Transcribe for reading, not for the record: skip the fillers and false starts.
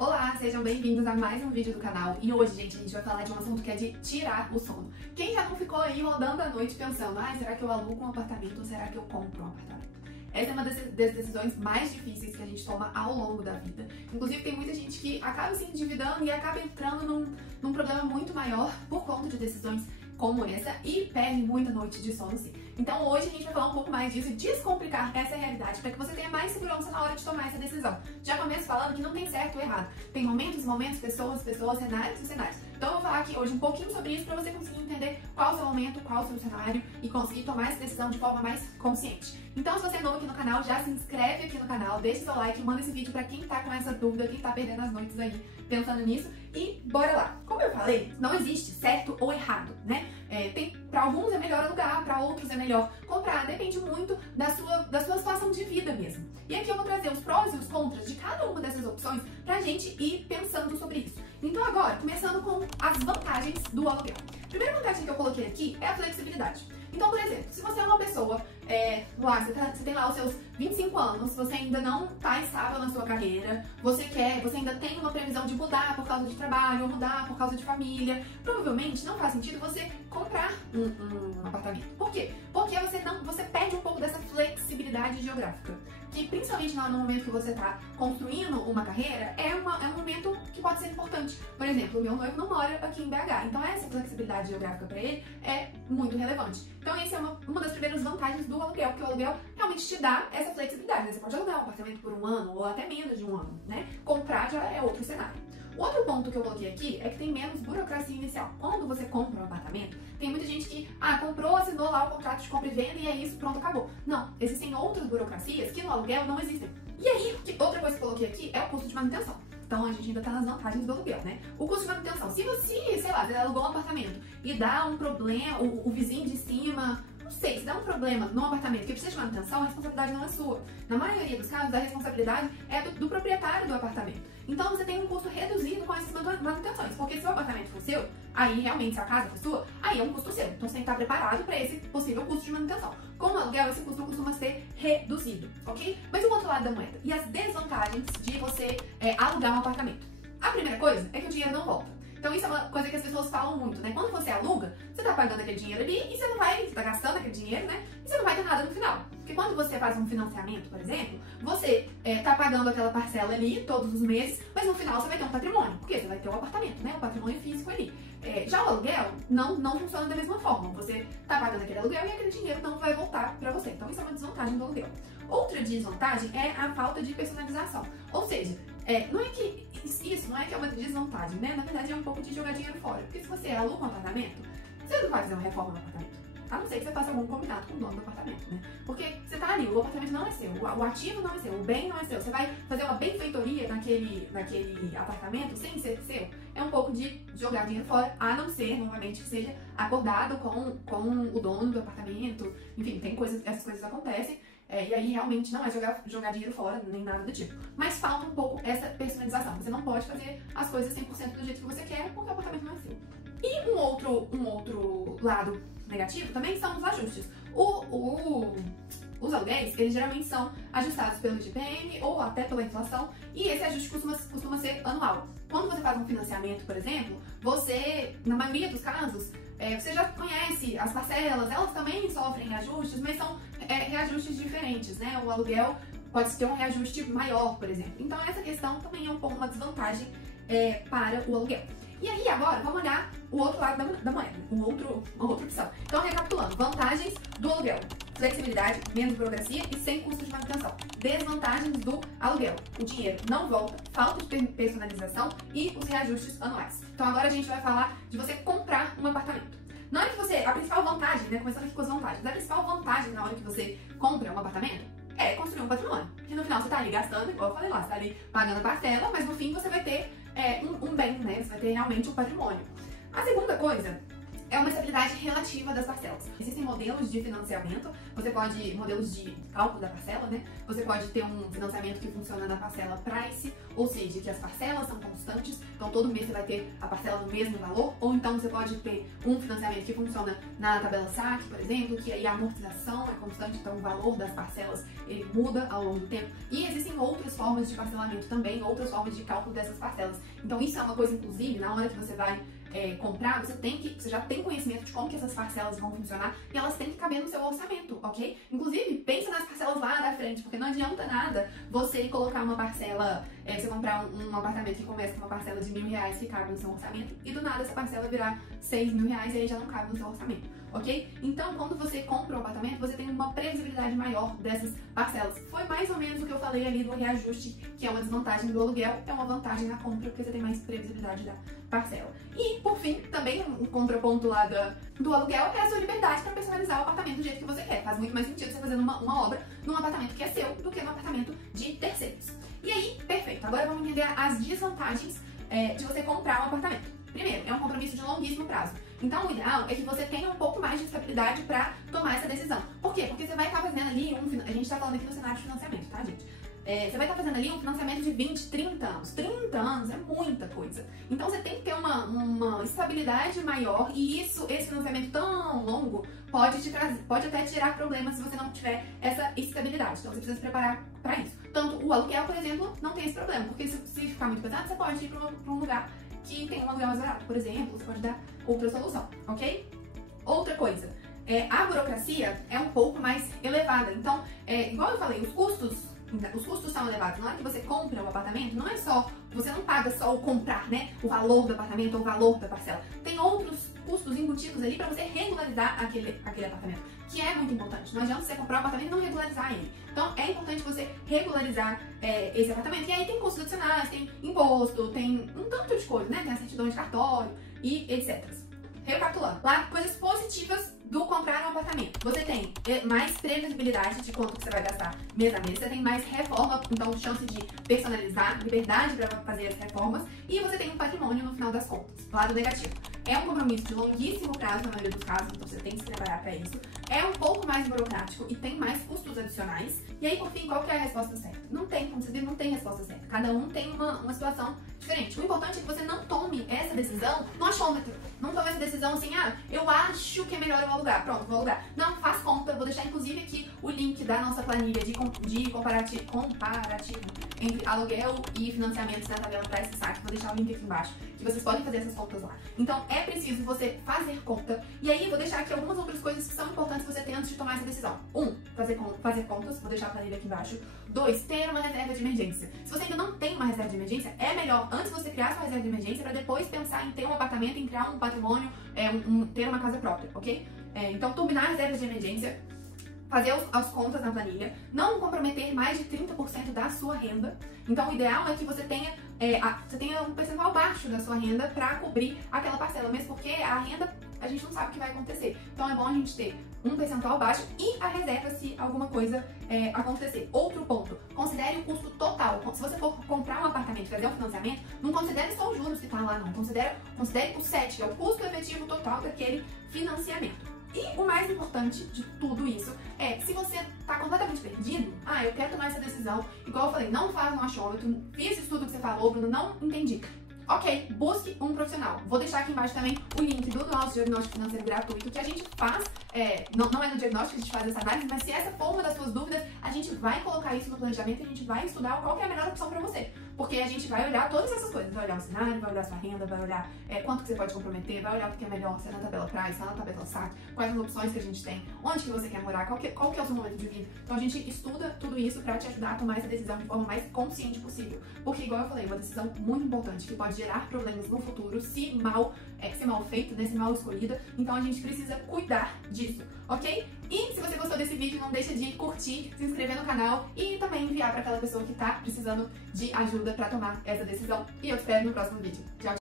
Olá, sejam bem-vindos a mais um vídeo do canal. E hoje, gente, a gente vai falar de um assunto que é de tirar o sono. Quem já não ficou aí rodando a noite pensando, será que eu alugo um apartamento ou será que eu compro um apartamento? Essa é uma das decisões mais difíceis que a gente toma ao longo da vida. Inclusive, tem muita gente que acaba se endividando e acaba entrando num problema muito maior por conta de decisões como essa e perde muita noite de sono, sim. Então hoje a gente vai falar um pouco mais disso e descomplicar essa realidade para que você tenha mais segurança na hora de tomar essa decisão. Já começo falando que não tem certo ou errado. Tem momentos, pessoas, cenários e cenários. Então eu vou falar aqui hoje um pouquinho sobre isso para você conseguir entender qual o seu momento, qual o seu cenário e conseguir tomar essa decisão de forma mais consciente. Então se você é novo aqui no canal, já se inscreve aqui no canal, deixa seu like, manda esse vídeo para quem tá com essa dúvida, quem tá perdendo as noites aí pensando nisso e bora lá. Como eu falei, não existe certo ou errado, né? Para alguns é melhor alugar, para outros é melhor comprar, depende muito da sua situação de vida mesmo. E aqui eu vou trazer os prós e os contras de cada uma dessas opções pra gente ir pensando sobre isso. Então agora, começando com as vantagens do aluguel. A primeira vantagem que eu coloquei aqui é a flexibilidade. Então, por exemplo, se você é uma pessoa, você tem lá os seus 25 anos, você ainda não está estável na sua carreira, você ainda tem uma previsão de mudar por causa de trabalho, ou mudar por causa de família, provavelmente não faz sentido você comprar um apartamento. Por quê? Porque você perde um pouco dessa flexibilidade geográfica, que principalmente no momento que você está construindo uma carreira, é um momento que pode ser importante. Por exemplo, o meu noivo não mora aqui em BH, então essa flexibilidade geográfica para ele é muito relevante. Então essa é uma das primeiras vantagens do aluguel, porque o aluguel realmente te dá essa flexibilidade, né? Você pode alugar um apartamento por um ano ou até menos de um ano, né? Comprar já é outro cenário. Outro ponto que eu coloquei aqui é que tem menos burocracia inicial. Quando você compra um apartamento, tem muita gente que, comprou, assinou lá o contrato de compra e venda e é isso, pronto, acabou. Não, existem outras burocracias que no aluguel não existem. E aí, outra coisa que eu coloquei aqui é o custo de manutenção. Então a gente ainda tá nas vantagens do aluguel, né? O custo de manutenção. Se você, sei lá, você alugou um apartamento e dá um problema, o vizinho de cima, não sei, se dá um problema no apartamento que precisa de manutenção, a responsabilidade não é sua. Na maioria dos casos, a responsabilidade é do proprietário do apartamento. Então você tem um custo reduzido com essas manutenções, porque se o apartamento for seu, aí realmente se a casa for sua, aí é um custo seu. Então você tem que estar preparado para esse possível custo de manutenção. Com o aluguel, esse custo costuma ser reduzido, ok? Mas o outro lado da moeda e as desvantagens de você alugar um apartamento. A primeira coisa é que o dinheiro não volta. Então isso é uma coisa que as pessoas falam muito, né? Quando você aluga, você tá pagando aquele dinheiro ali e você tá gastando aquele dinheiro, né? E você não vai ter nada no final. Porque quando você faz um financiamento, por exemplo, você tá pagando aquela parcela ali todos os meses, mas no final você vai ter um patrimônio. Porque você vai ter um apartamento, né? Um patrimônio físico ali. Já o aluguel não funciona da mesma forma. Você tá pagando aquele aluguel e aquele dinheiro não vai voltar pra você. Então isso é uma desvantagem do aluguel. Outra desvantagem é a falta de personalização. Ou seja, não é que é uma desvantagem, né? Na verdade é um pouco de jogar dinheiro fora. Porque se você aluga um apartamento, você não vai fazer uma reforma no apartamento. A não ser que você faça algum combinado com o dono do apartamento, né? Porque você tá ali, o apartamento não é seu, o ativo não é seu, o bem não é seu. Você vai fazer uma benfeitoria naquele apartamento sem ser seu. É um pouco de jogar dinheiro fora, a não ser, novamente, que seja acordado com o dono do apartamento. Enfim, essas coisas acontecem. E aí realmente não é jogar dinheiro fora, nem nada do tipo. Mas falta um pouco essa personalização. Você não pode fazer as coisas 100% do jeito que você quer, porque o apartamento não é seu. E um outro lado negativo também são os ajustes. Os aluguéis, eles geralmente são ajustados pelo IGPM ou até pela inflação, e esse ajuste costuma ser anual. Quando você faz um financiamento, por exemplo, você, na maioria dos casos, você já conhece as parcelas, elas também sofrem reajustes, mas são reajustes diferentes, né? O aluguel pode ter um reajuste maior, por exemplo. Então essa questão também é um pouco uma desvantagem para o aluguel. E aí agora vamos olhar o outro lado da moeda, uma outra opção. Então recapitulando, vantagens do aluguel: flexibilidade, menos burocracia e sem custo de manutenção. Desvantagens do aluguel: o dinheiro não volta, falta de personalização e os reajustes anuais. Então agora a gente vai falar de você comprar um apartamento. Na hora que a principal vantagem, né, começando aqui com as vantagens, a principal vantagem na hora que você compra um apartamento é construir um patrimônio. Porque no final você tá ali gastando, igual eu falei lá, você tá ali pagando a parcela, mas no fim você vai ter um bem, né? Você vai ter realmente um patrimônio. A segunda coisa é uma estabilidade relativa das parcelas. Existem modelos de financiamento, modelos de cálculo da parcela, né? Você pode ter um financiamento que funciona na parcela price, ou seja, que as parcelas são constantes, então todo mês você vai ter a parcela no mesmo valor, ou então você pode ter um financiamento que funciona na tabela SAC, por exemplo, que aí a amortização é constante, então o valor das parcelas ele muda ao longo do tempo. E existem outras formas de parcelamento também, outras formas de cálculo dessas parcelas. Então isso é uma coisa, inclusive, na hora que você vai comprar, você já tem conhecimento de como que essas parcelas vão funcionar e elas têm que caber no seu orçamento, ok? Inclusive, pensa nas parcelas lá da frente, porque não adianta nada você colocar uma parcela, você comprar um apartamento que começa com uma parcela de R$1.000 que cabe no seu orçamento e do nada essa parcela virar R$6.000 e aí já não cabe no seu orçamento, ok? Então, quando você compra um apartamento, você tem uma previsibilidade maior dessas parcelas. Foi mais ou menos o que eu falei ali do reajuste, que é uma desvantagem do aluguel, é uma vantagem na compra, porque você tem mais previsibilidade da parcela. E, por fim, também um contraponto lá do aluguel é a sua liberdade para personalizar o apartamento do jeito que você quer. Faz muito mais sentido você fazer uma obra num apartamento que é seu do que num apartamento de terceiros. E aí, perfeito. Agora vamos entender as desvantagens de você comprar um apartamento. Primeiro, é um compromisso de longuíssimo prazo. Então, o ideal é que você tenha um pouco mais de estabilidade para tomar essa decisão. Por quê? Porque você vai estar fazendo ali a gente está falando aqui no cenário de financiamento, tá, gente? Você vai estar fazendo ali um financiamento de 20, 30 anos. 30 anos é muita coisa. Então, você tem que ter uma estabilidade maior e esse financiamento tão longo pode até gerar problemas se você não tiver essa estabilidade. Então, você precisa se preparar para isso. Tanto o aluguel, por exemplo, não tem esse problema, porque se ficar muito pesado, você pode ir para um lugar que tem um aluguel mais barato, por exemplo, você pode dar outra solução, ok? Outra coisa, a burocracia é um pouco mais elevada. Então, igual eu falei, os custos são elevados. Na hora que você compra um apartamento, não é só, você não paga só o comprar, né? O valor do apartamento ou o valor da parcela. Tem outros custos embutidos ali para você regularizar aquele apartamento, que é muito importante. Não adianta você comprar um apartamento e não regularizar ele. Então, é importante você regularizar esse apartamento. E aí tem custos adicionais, tem imposto, tem um tanto de coisa, né? Tem a certidão de cartório e etc. Recapitulando, lá, coisas positivas do comprar um apartamento. Você tem mais previsibilidade de quanto que você vai gastar mês a mês, você tem mais reforma, então chance de personalizar, liberdade para fazer as reformas, e você tem um patrimônio no final das contas. Lado negativo, é um compromisso de longuíssimo prazo na maioria dos casos, então você tem que se preparar para isso. É um pouco mais burocrático e tem mais custos adicionais. E aí, por fim, qual que é a resposta certa? Não tem, como você viu, não tem resposta certa. Cada um tem uma situação diferente. O importante é que você não tome essa decisão no achômetro. Não tome essa decisão assim, eu acho que é melhor eu alugar. Pronto, vou alugar. Não, faz conta. Vou deixar, inclusive, aqui o link da nossa planilha de comparativo entre aluguel e financiamentos na tabela para esse site. Vou deixar o link aqui embaixo, que vocês podem fazer essas contas lá. Então, é preciso você fazer conta. E aí, vou deixar aqui algumas outras coisas que são importantes você ter antes de tomar essa decisão. 1, fazer contas. Vou deixar a planilha aqui embaixo. 2, ter uma reserva de emergência. Se você ainda não tem uma reserva de emergência, é melhor antes você criar sua reserva de emergência para depois pensar em ter um apartamento, em criar um patrimônio, ter uma casa própria, ok? Então, turbinar reservas de emergência, fazer as contas na planilha, não comprometer mais de 30% da sua renda. Então, o ideal é que você tenha um percentual baixo da sua renda para cobrir aquela parcela, mesmo porque a renda a gente não sabe o que vai acontecer. Então, é bom a gente ter um percentual baixo e a reserva se alguma coisa acontecer. Outro ponto, considere o custo total. Se você for comprar um apartamento e fazer um financiamento, não considere só os juros que está lá, não. Considere o CET, que é o custo efetivo total daquele financiamento. E o mais importante de tudo isso é, se você tá completamente perdido, eu quero tomar essa decisão, igual eu falei, não faz um achômetro, fiz isso tudo que você falou, Bruno, não entendi. Ok, busque um profissional. Vou deixar aqui embaixo também o link do nosso diagnóstico financeiro gratuito, que a gente faz, não é no diagnóstico que a gente faz essa análise, mas se essa for uma das suas dúvidas, a gente vai colocar isso no planejamento e a gente vai estudar qual que é a melhor opção para você. Porque a gente vai olhar todas essas coisas, vai olhar o cenário, vai olhar a sua renda, vai olhar quanto que você pode comprometer, vai olhar o que é melhor, se é na tabela price, se é na tabela SAC, quais as opções que a gente tem, onde que você quer morar, qual que é o seu momento de vida. Então a gente estuda tudo isso para te ajudar a tomar essa decisão de forma mais consciente possível. Porque, igual eu falei, uma decisão muito importante que pode gerar problemas no futuro se mal feita, né, se mal escolhida. Então a gente precisa cuidar disso, ok? E se você gostou desse vídeo, não deixa de curtir, se inscrever no canal e também enviar para aquela pessoa que está precisando de ajuda para tomar essa decisão. E eu te espero no próximo vídeo. Tchau, tchau!